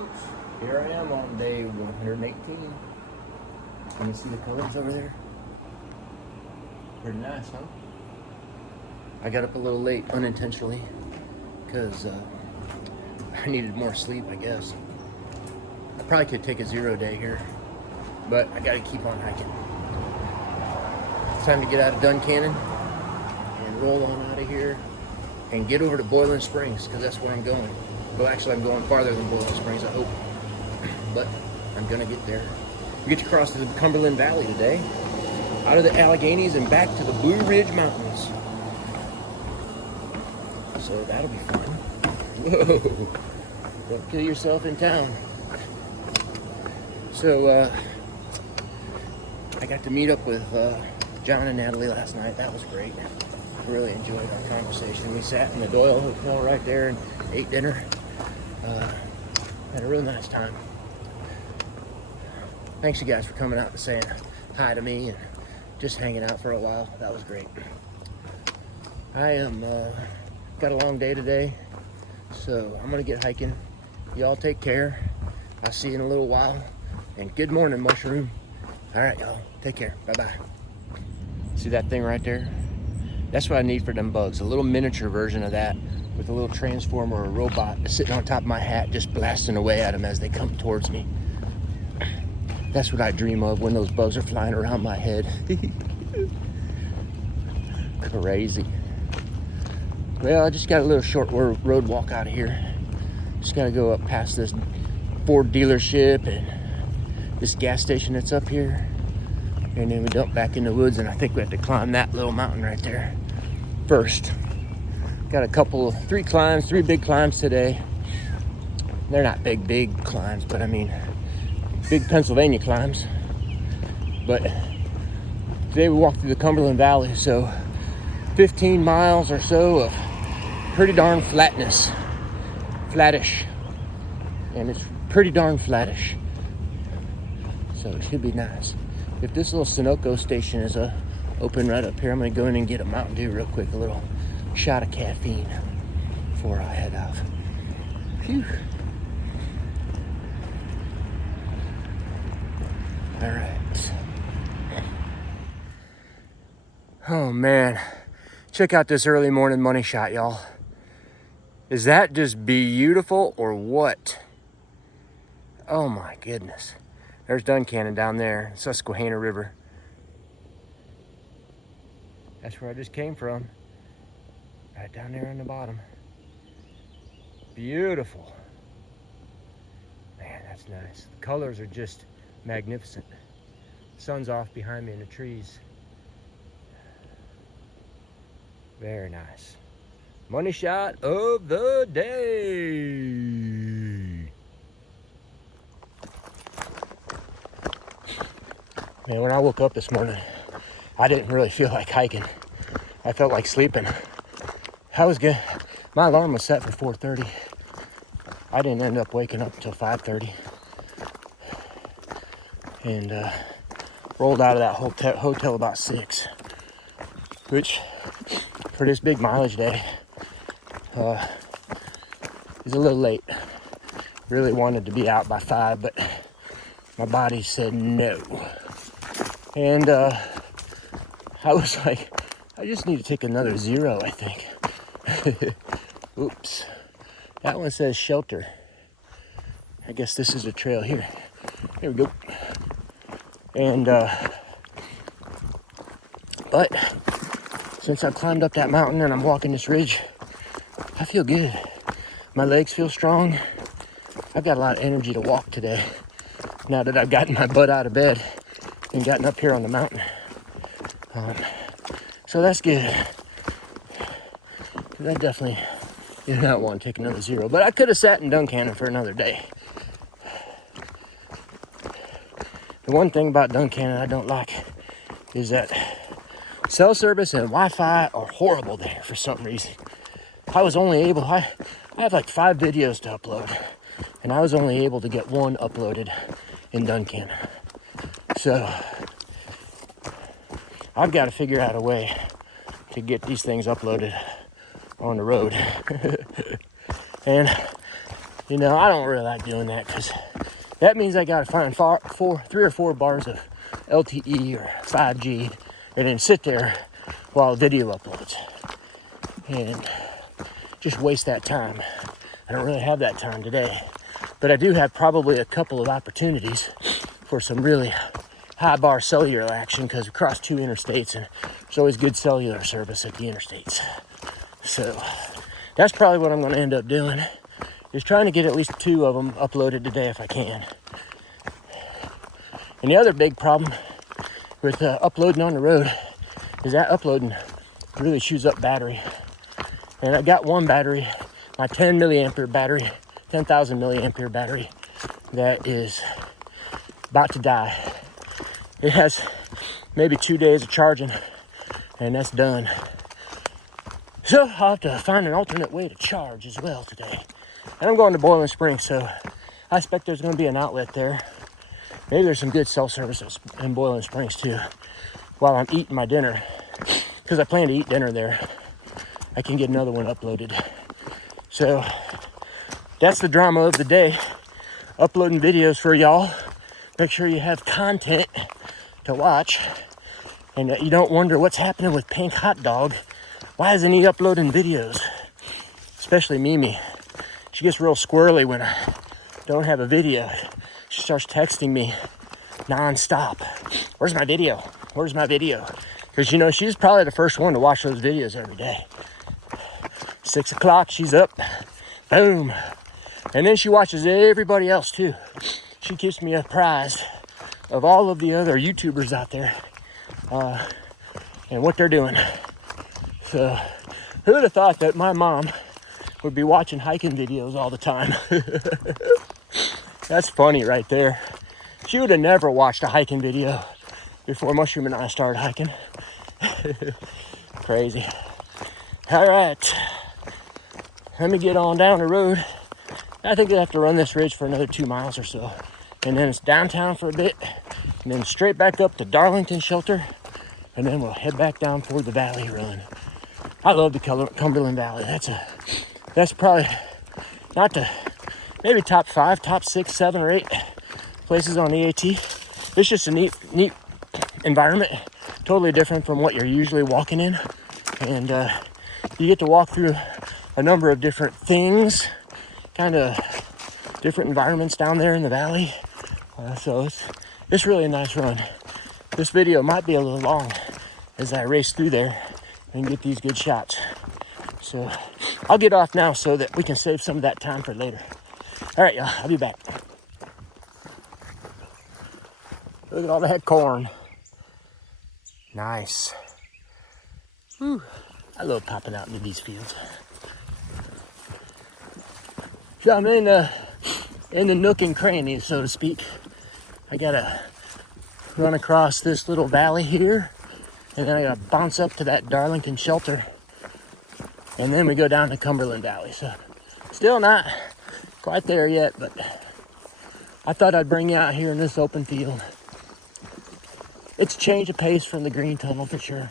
folks, here I am on day 118. Can you see the colors over there? Pretty nice, huh? I got up a little late unintentionally because I needed more sleep, I guess. I probably could take a 0 day here, but I gotta keep on hiking. It's time to get out of Duncannon and roll on out of here and get over to Boiling Springs, because that's where I'm going. Well, actually, I'm going farther than Boiling Springs, I hope, but I'm gonna get there. We get to cross the Cumberland Valley today, out of the Alleghenies and back to the Blue Ridge Mountains. So that'll be fun. Whoa, don't kill yourself in town. So I got to meet up with John and Natalie last night. That was great. I really enjoyed our conversation. We sat in the Doyle Hotel right there and ate dinner. Had a real nice time. Thanks you guys for coming out and saying hi to me and just hanging out for a while. That was great. I am got a long day today, so I'm gonna get hiking. Y'all take care. I'll see you in a little while. And good morning, Mushroom. All right, y'all, take care. Bye-bye. See that thing right there? That's what I need for them bugs. A little miniature version of that with a little transformer or a robot sitting on top of my hat, just blasting away at them as they come towards me. That's what I dream of when those bugs are flying around my head. Crazy. Well, I just got a little short road walk out of here. Just gotta go up past this Ford dealership and this gas station that's up here. And then we dump back in the woods, and I think we have to climb that little mountain right there first. Got three big climbs today. They're not big climbs, but I mean, big Pennsylvania climbs. But today we walked through the Cumberland Valley, so 15 miles or so of pretty darn flattish. And it's pretty darn flattish. So it should be nice. If this little Sunoco station is open right up here, I'm gonna go in and get a Mountain Dew real quick, a little shot of caffeine before I head out. Phew. All right. Oh man, check out this early morning money shot, y'all. Is that just beautiful or what? Oh my goodness. There's Duncannon down there, Susquehanna River. That's where I just came from. Right down there on the bottom. Beautiful. Man, that's nice. The colors are just magnificent. The sun's off behind me in the trees. Very nice. Money shot of the day. Man, when I woke up this morning, I didn't really feel like hiking. I felt like sleeping. I was good. My alarm was set for 4:30. I didn't end up waking up until 5:30. And rolled out of that hotel about 6. Which, for this big mileage day, is a little late. Really wanted to be out by 5, but my body said no. And I was like, I just need to take another 0, I think. Oops. That one says shelter. I guess this is a trail here. Here we go. And, but since I climbed up that mountain and I'm walking this ridge, I feel good. My legs feel strong. I've got a lot of energy to walk today, now that I've gotten my butt out of bed and gotten up here on the mountain. So that's good. I definitely did not want to take another 0, but I could have sat in Duncannon for another day. The one thing about Duncannon I don't like is that cell service and Wi-Fi are horrible there for some reason. I have like 5 videos to upload, and I was only able to get 1 uploaded in Duncannon. So I've got to figure out a way to get these things uploaded on the road. And You know, I don't really like doing that because that means I gotta find 3 or 4 bars of LTE or 5G and then sit there while video uploads and just waste that time. I don't really have that time today, but I do have probably a couple of opportunities for some really high bar cellular action because we cross 2 interstates and there's always good cellular service at the interstates. So that's probably what I'm going to end up doing, is trying to get at least 2 of them uploaded today if I can. And the other big problem with uploading on the road is that uploading really chews up battery. And I got one battery, my 10,000 milliampere battery, that is about to die. It has maybe 2 days of charging, and that's done. So I'll have to find an alternate way to charge as well today. And I'm going to Boiling Springs, so I expect there's going to be an outlet there. Maybe there's some good cell services in Boiling Springs too, while I'm eating my dinner. Because I plan to eat dinner there. I can get another one uploaded. So that's the drama of the day. Uploading videos for y'all. Make sure you have content to watch. And that you don't wonder what's happening with Pink Hot Dog. Why isn't he uploading videos? Especially Mimi. She gets real squirrely when I don't have a video. She starts texting me non-stop. Where's my video? Where's my video? Because, you know, she's probably the first one to watch those videos every day. 6 o'clock, she's up. Boom. And then she watches everybody else, too. She keeps me apprised of all of the other YouTubers out there and what they're doing. So, who would have thought that my mom would be watching hiking videos all the time? That's funny right there. She would have never watched a hiking video before Mushroom and I started hiking. Crazy. All right. Let me get on down the road. I think I have to run this ridge for another 2 miles or so. And then it's downtown for a bit. And then straight back up to Darlington Shelter. And then we'll head back down toward the valley run. I love the Cumberland Valley. That's probably not the, maybe top 5, top 6, 7, or 8 places on the AT. It's just a neat environment. Totally different from what you're usually walking in. And you get to walk through a number of different things, kind of different environments down there in the valley. So it's really a nice run. This video might be a little long as I race through there and get these good shots. So I'll get off now so that we can save some of that time for later. All right, y'all, I'll be back. Look at all that corn. Nice. Whew. I love popping out into these fields. So I'm in the nook and cranny, so to speak. I gotta run across this little valley here, and then I gotta bounce up to that Darlington Shelter, and then we go down to Cumberland Valley. So still not quite there yet, but I thought I'd bring you out here in this open field. It's a change of pace from the green tunnel for sure.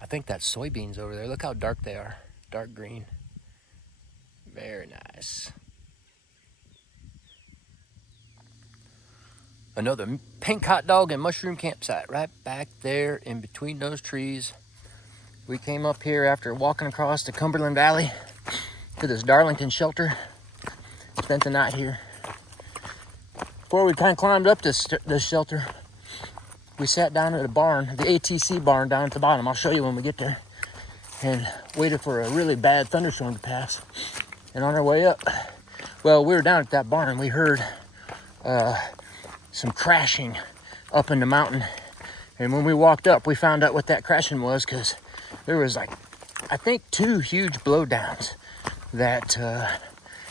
I think that's soybeans over there. Look how dark they are. Dark green. Very nice. Another Pink Hot Dog and Mushroom campsite right back there in between those trees. We came up here after walking across the Cumberland Valley to this Darlington Shelter. Spent the night here. Before we kind of climbed up this shelter, we sat down at a barn, the ATC barn down at the bottom. I'll show you when we get there. And waited for a really bad thunderstorm to pass. And on our way up, well, we were down at that barn. We heard some crashing up in the mountain. And when we walked up, we found out what that crashing was, because there was like, I think 2 huge blowdowns that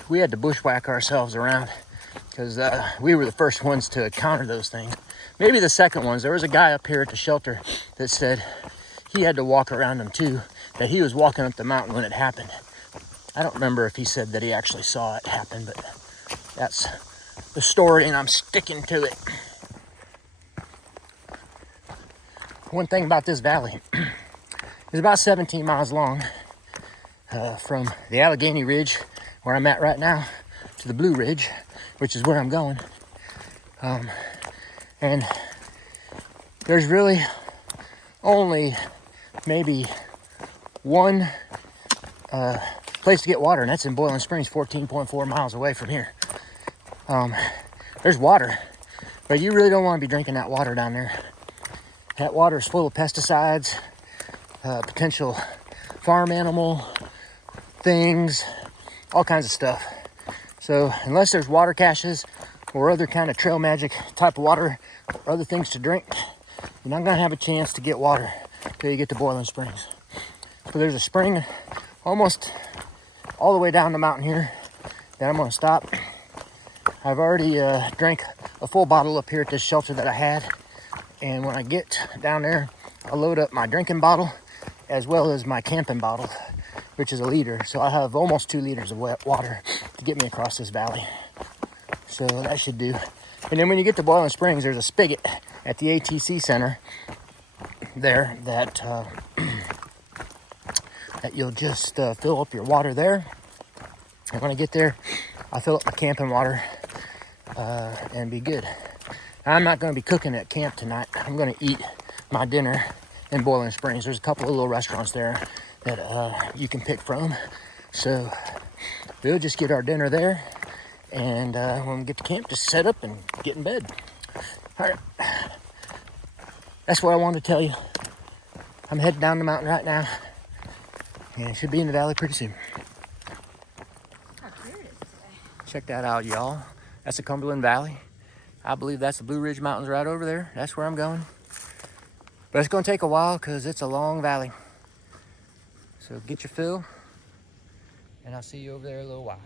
we had to bushwhack ourselves around, because we were the first ones to encounter those things. Maybe the second ones. There was a guy up here at the shelter that said he had to walk around them too, that he was walking up the mountain when it happened. I don't remember if he said that he actually saw it happen, but that's the story and I'm sticking to it. One thing about this valley, it's about 17 miles long from the Allegheny Ridge, where I'm at right now, to the Blue Ridge, which is where I'm going. And there's really only maybe one place to get water, and that's in Boiling Springs, 14.4 miles away from here. There's water, but you really don't want to be drinking that water down there. That water is full of pesticides, potential farm animal things, all kinds of stuff. So unless there's water caches or other kind of trail magic type of water or other things to drink, you're not gonna have a chance to get water till you get to Boiling Springs. So there's a spring almost all the way down the mountain here that I'm gonna stop. I've already drank a full bottle up here at this shelter that I had. And when I get down there, I'll load up my drinking bottle as well as my camping bottle, which is a liter. So I have almost 2 liters of wet water to get me across this valley. So that should do. And then when you get to Boiling Springs, there's a spigot at the ATC Center there that that you'll just fill up your water there. And when I get there, I'll fill up my camping water and be good. I'm not going to be cooking at camp tonight. I'm going to eat my dinner in Boiling Springs. There's a couple of little restaurants there that you can pick from. So we'll just get our dinner there. And when we get to camp, just set up and get in bed. All right. That's what I wanted to tell you. I'm heading down the mountain right now. And should be in the valley pretty soon. Check that out, y'all. That's the Cumberland Valley. I believe that's the Blue Ridge Mountains right over there. That's where I'm going. But it's going to take a while because it's a long valley. So get your fill, and I'll see you over there in a little while.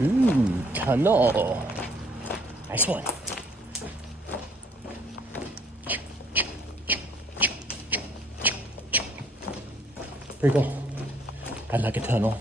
Ooh, tunnel. Nice one. Pretty cool. I like a tunnel.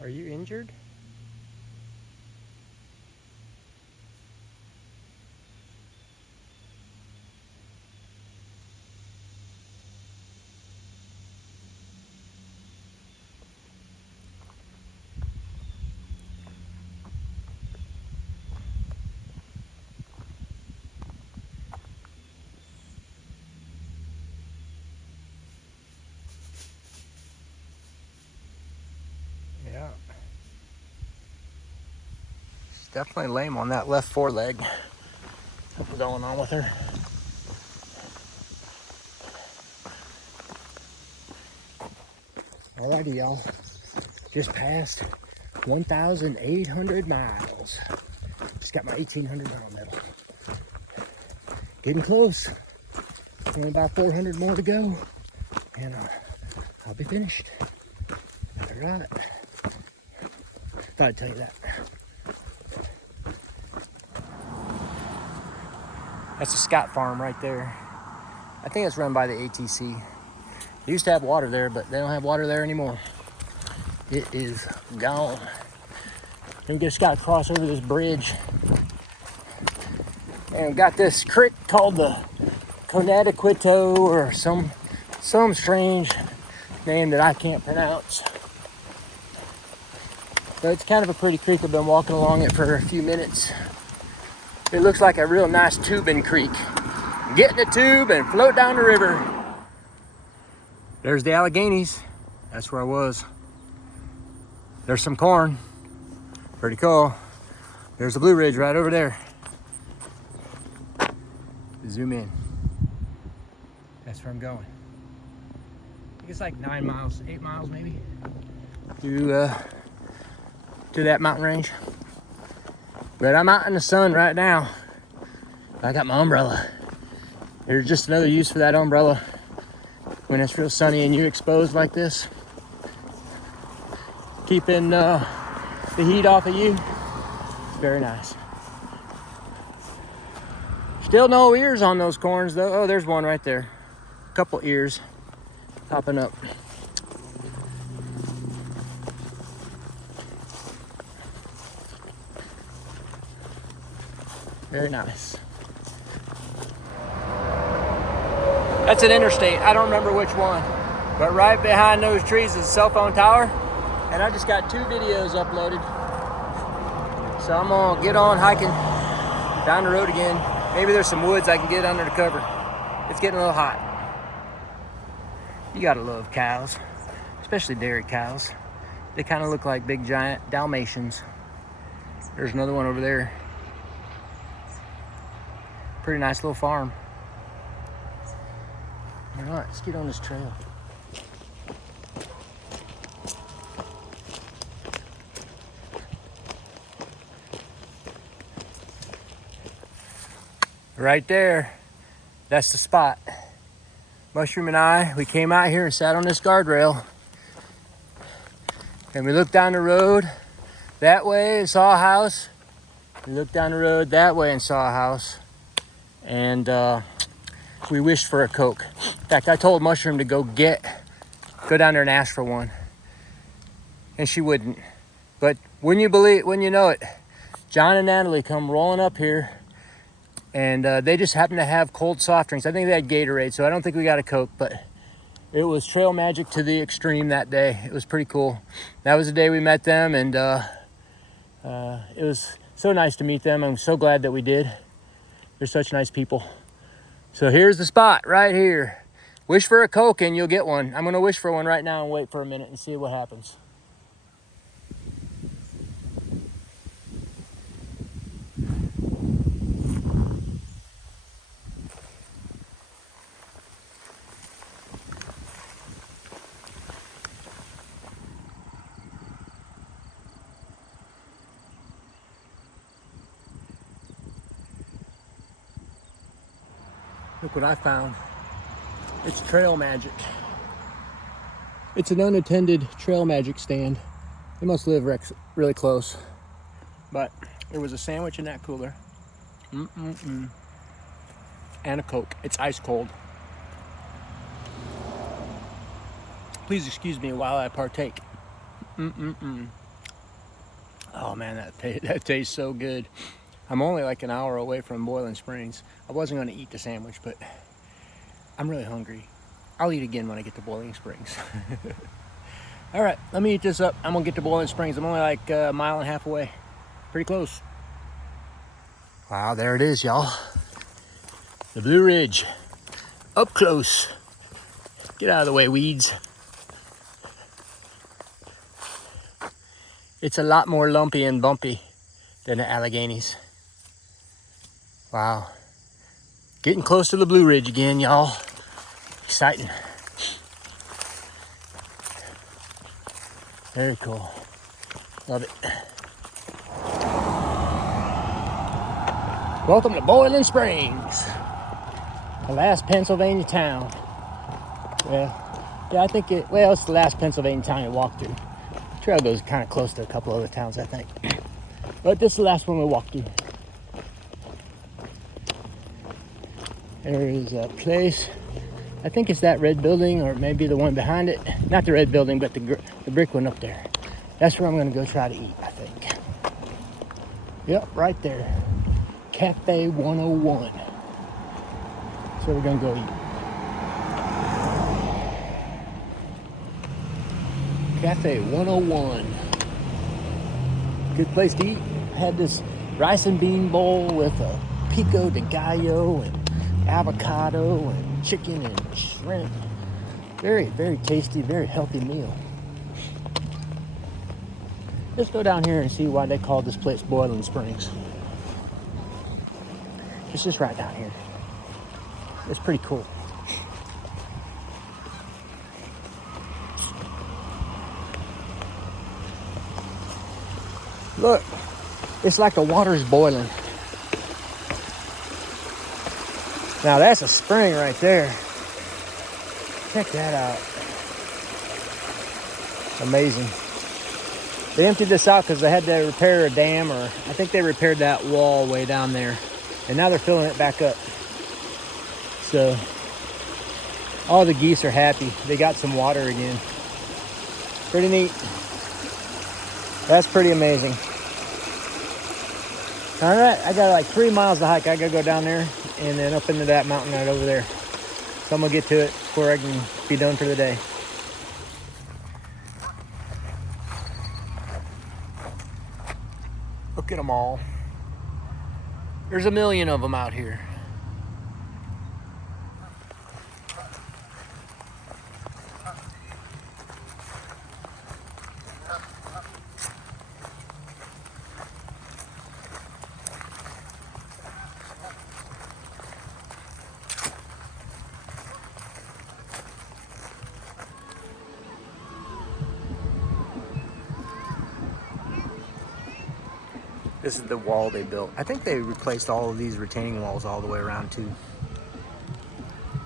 Are you injured? Yeah. She's definitely lame on that left foreleg. What's going on with her? Alrighty, y'all. Just passed 1,800 miles. Just got my 1,800 mile medal. Getting close. Only about 400 more to go. And I'll be finished. Alright. Thought I'd tell you that. That's the Scott Farm right there. I think it's run by the ATC. They used to have water there, but they don't have water there anymore. It is gone. Then we just got to cross over this bridge. And we got this creek called the Conettaquito or some strange name that I can't pronounce. But it's kind of a pretty creek. I've been walking along it for a few minutes. It looks like a real nice tubing creek. Get in the tube and float down the river. There's the Alleghenies. That's where I was. There's some corn. Pretty cool. There's the Blue Ridge right over there. Zoom in. That's where I'm going. I think it's like 9 miles, 8 miles maybe, to that mountain range. But I'm out in the sun right now. I got my umbrella. There's just another use for that umbrella when it's real sunny and you exposed like this. Keeping the heat off of you. It's very nice. Still no ears on those corns though. Oh, there's one right there. A couple ears popping up. Very nice. That's an interstate. I don't remember which one. But right behind those trees is a cell phone tower. And I just got 2 videos uploaded. So I'm gonna get on hiking down the road again. Maybe there's some woods I can get under the cover. It's getting a little hot. You gotta love cows, especially dairy cows. They kind of look like big giant Dalmatians. There's another one over there. Pretty nice little farm. All right, let's get on this trail. Right there, that's the spot. Mushroom and I, we came out here and sat on this guardrail. And we looked down the road that way and saw a house. We looked down the road that way and saw a house. And we wished for a Coke. In fact, I told Mushroom to go down there and ask for one. And she wouldn't. But when you know it, John and Natalie come rolling up here. And they just happened to have cold soft drinks. I think they had Gatorade, so I don't think we got a Coke, but it was trail magic to the extreme that day. It was pretty cool. That was the day we met them, and it was so nice to meet them. I'm so glad that we did. They're such nice people. So here's the spot right here. Wish for a Coke and you'll get one. I'm gonna wish for one right now and wait for a minute and see what happens. Look what I found. It's trail magic. It's an unattended trail magic stand. They must live really close. But there was a sandwich in that cooler. And a Coke. It's ice cold. Please excuse me while I partake. Oh man, that tastes so good. I'm only like an hour away from Boiling Springs. I wasn't going to eat the sandwich, but I'm really hungry. I'll eat again when I get to Boiling Springs. All right, let me eat this up. I'm going to get to Boiling Springs. I'm only like a mile and a half away. Pretty close. Wow, there it is, y'all. The Blue Ridge. Up close. Get out of the way, weeds. It's a lot more lumpy and bumpy than the Alleghenies. Wow. Getting close to the Blue Ridge again, y'all. Exciting. Very cool. Love it. Welcome to Boiling Springs, the last Pennsylvania town. Yeah, I think it's the last Pennsylvania town you walk through. The trail goes kind of close to a couple other towns, I think. But this is the last one we walked through. There is a place, I think it's that red building or maybe the one behind it. Not the red building, but the brick one up there. That's where I'm gonna go try to eat, I think. Yep, right there. Cafe 101. So we're gonna go eat. Cafe 101. Good place to eat. I had this rice and bean bowl with a pico de gallo and avocado and chicken and shrimp. Very, very tasty, very healthy meal. Let's go down here and see why they call this place Boiling Springs. It's just right down here. It's pretty cool. Look, it's like the water's boiling. Now that's a spring right there. Check that out. Amazing. They emptied this out because they had to repair a dam, or I think they repaired that wall way down there. And now they're filling it back up. So all the geese are happy. They got some water again. Pretty neat. That's pretty amazing. All right, I got like 3 miles to hike. I gotta go down there and then up into that mountain right over there. So I'm gonna get to it before I can be done for the day. Look at them all. There's a million of them out here. This is the wall they built. I think they replaced all of these retaining walls all the way around too.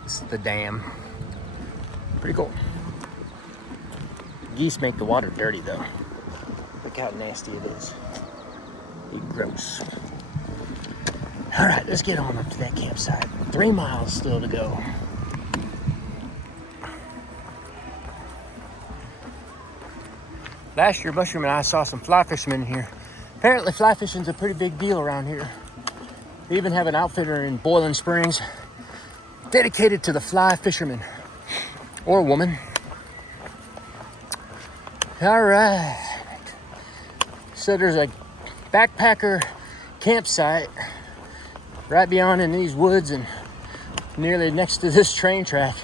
This is the dam. Pretty cool. Geese make the water dirty though. Look how nasty it is. Gross. All right, let's get on up to that campsite. 3 miles still to go. Last year, Mushroom and I saw some fly fishermen here. Apparently fly fishing's a pretty big deal around here. They even have an outfitter in Boiling Springs dedicated to the fly fisherman or woman. All right. So there's a backpacker campsite right beyond in these woods and nearly next to this train track.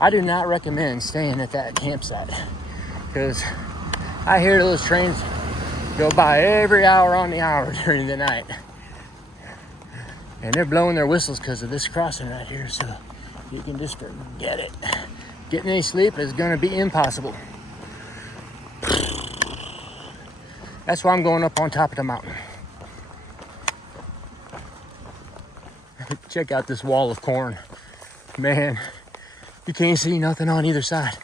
I do not recommend staying at that campsite because I hear those trains go by every hour on the hour during the night. And they're blowing their whistles because of this crossing right here, so you can just forget it. Getting any sleep is gonna be impossible. That's why I'm going up on top of the mountain. Check out this wall of corn. Man, you can't see nothing on either side.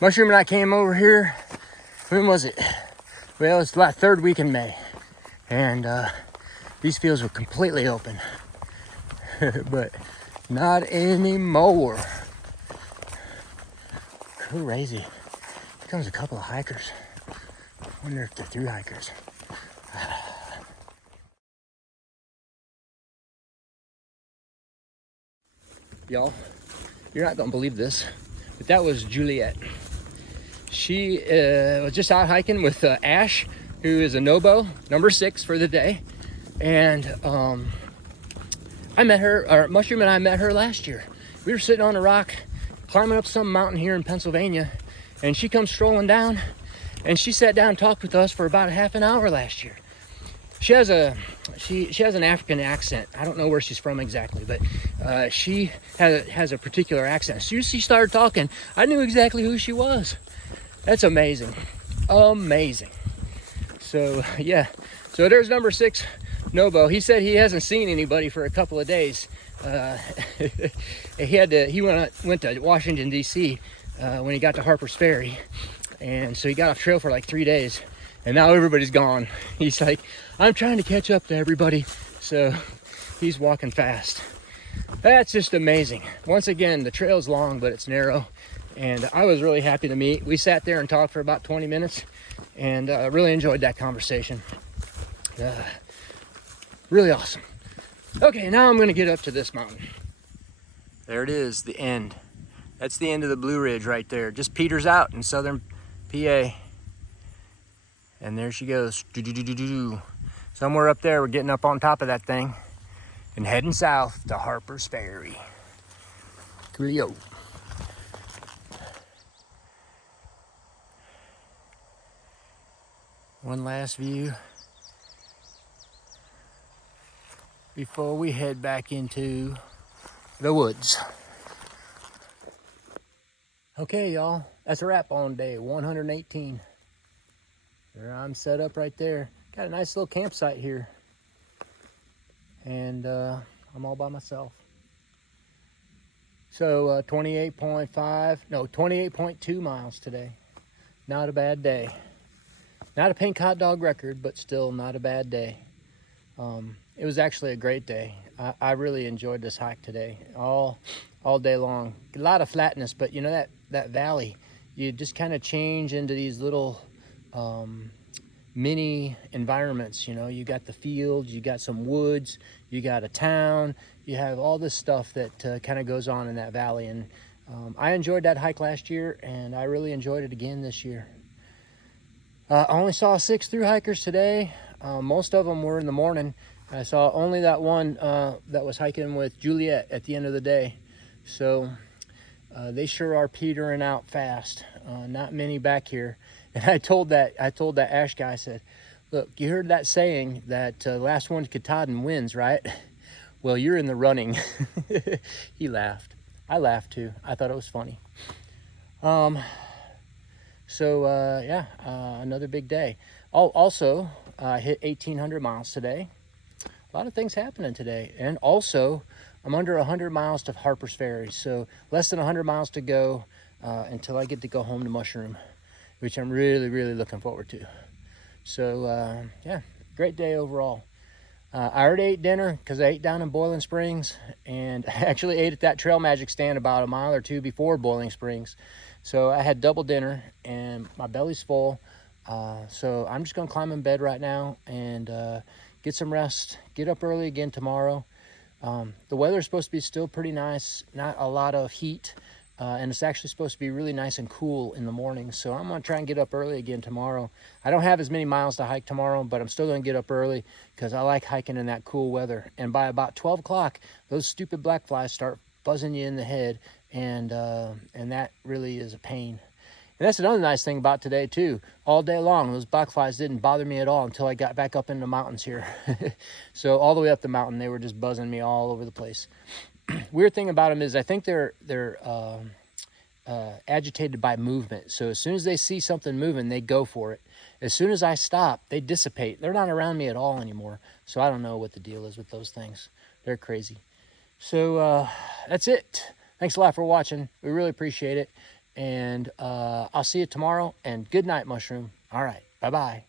Mushroom and I came over here, when was it? Well, it's like 3rd week in May, and these fields were completely open, but not anymore. Crazy. Here comes a couple of hikers. I wonder if they're through hikers. Y'all, you're not gonna believe this, but that was Juliet. She was just out hiking with Ash, who is a Nobo, number 6 for the day. And I met her, or Mushroom and I met her last year. We were sitting on a rock, climbing up some mountain here in Pennsylvania, and she comes strolling down, and she sat down and talked with us for about a half an hour last year. She has an African accent. I don't know where she's from exactly, but she has a particular accent. As soon as she started talking, I knew exactly who she was. That's amazing. Amazing. So yeah, so there's number 6 Nobo. He said he hasn't seen anybody for a couple of days. He went to Washington DC when he got to Harper's Ferry, and so he got off trail for like 3 days, and now everybody's gone. He's like, I'm trying to catch up to everybody, so he's walking fast. That's just amazing. Once again, the trail's long, but it's narrow. And I was really happy to meet. We sat there and talked for about 20 minutes and really enjoyed that conversation. Really awesome. Okay, now I'm gonna get up to this mountain. There it is, the end. That's the end of the Blue Ridge right there. Just peters out in southern PA. And there she goes. Somewhere up there, we're getting up on top of that thing and heading south to Harper's Ferry. Coolio. One last view before we head back into the woods. Okay, y'all, that's a wrap on day 118. There I'm set up right there. Got a nice little campsite here. And I'm all by myself. So 28.2 miles today. Not a bad day. Not a pink hot dog record, but still not a bad day. It was actually a great day. I really enjoyed this hike today, all day long. A lot of flatness, but you know that valley, you just kind of change into these little mini environments. You know, you got the fields, you got some woods, you got a town, you have all this stuff that kind of goes on in that valley. And I enjoyed that hike last year, and I really enjoyed it again this year. I only saw 6 through hikers today. Most of them were in the morning. I saw only that one that was hiking with Juliet at the end of the day. So they sure are petering out fast. Not many back here. And I told that Ash guy, I said, look, you heard that saying that last one to Katahdin wins, right? Well, you're in the running. He laughed. I laughed too. I thought it was funny. Another big day. Also, I hit 1,800 miles today. A lot of things happening today. And also, I'm under 100 miles to Harper's Ferry. So less than 100 miles to go until I get to go home to Mushroom, which I'm really, really looking forward to. So, great day overall. I already ate dinner because I ate down in Boiling Springs, and I actually ate at that Trail Magic stand about a mile or two before Boiling Springs. So I had double dinner, and my belly's full. So I'm just going to climb in bed right now and get some rest, get up early again tomorrow. The weather's supposed to be still pretty nice, not a lot of heat. And it's actually supposed to be really nice and cool in the morning. So I'm going to try and get up early again tomorrow. I don't have as many miles to hike tomorrow, but I'm still going to get up early because I like hiking in that cool weather. And by about 12 o'clock, those stupid black flies start buzzing you in the head, and that really is a pain. And that's another nice thing about today too. All day long, those black flies didn't bother me at all until I got back up in the mountains here. So all the way up the mountain, they were just buzzing me all over the place. Weird thing about them is I think they're agitated by movement. So as soon as they see something moving, they go for it. As soon as I stop, they dissipate. They're not around me at all anymore. So I don't know what the deal is with those things. They're crazy. So that's it. Thanks a lot for watching. We really appreciate it. And I'll see you tomorrow. And good night, Mushroom. All right. Bye-bye.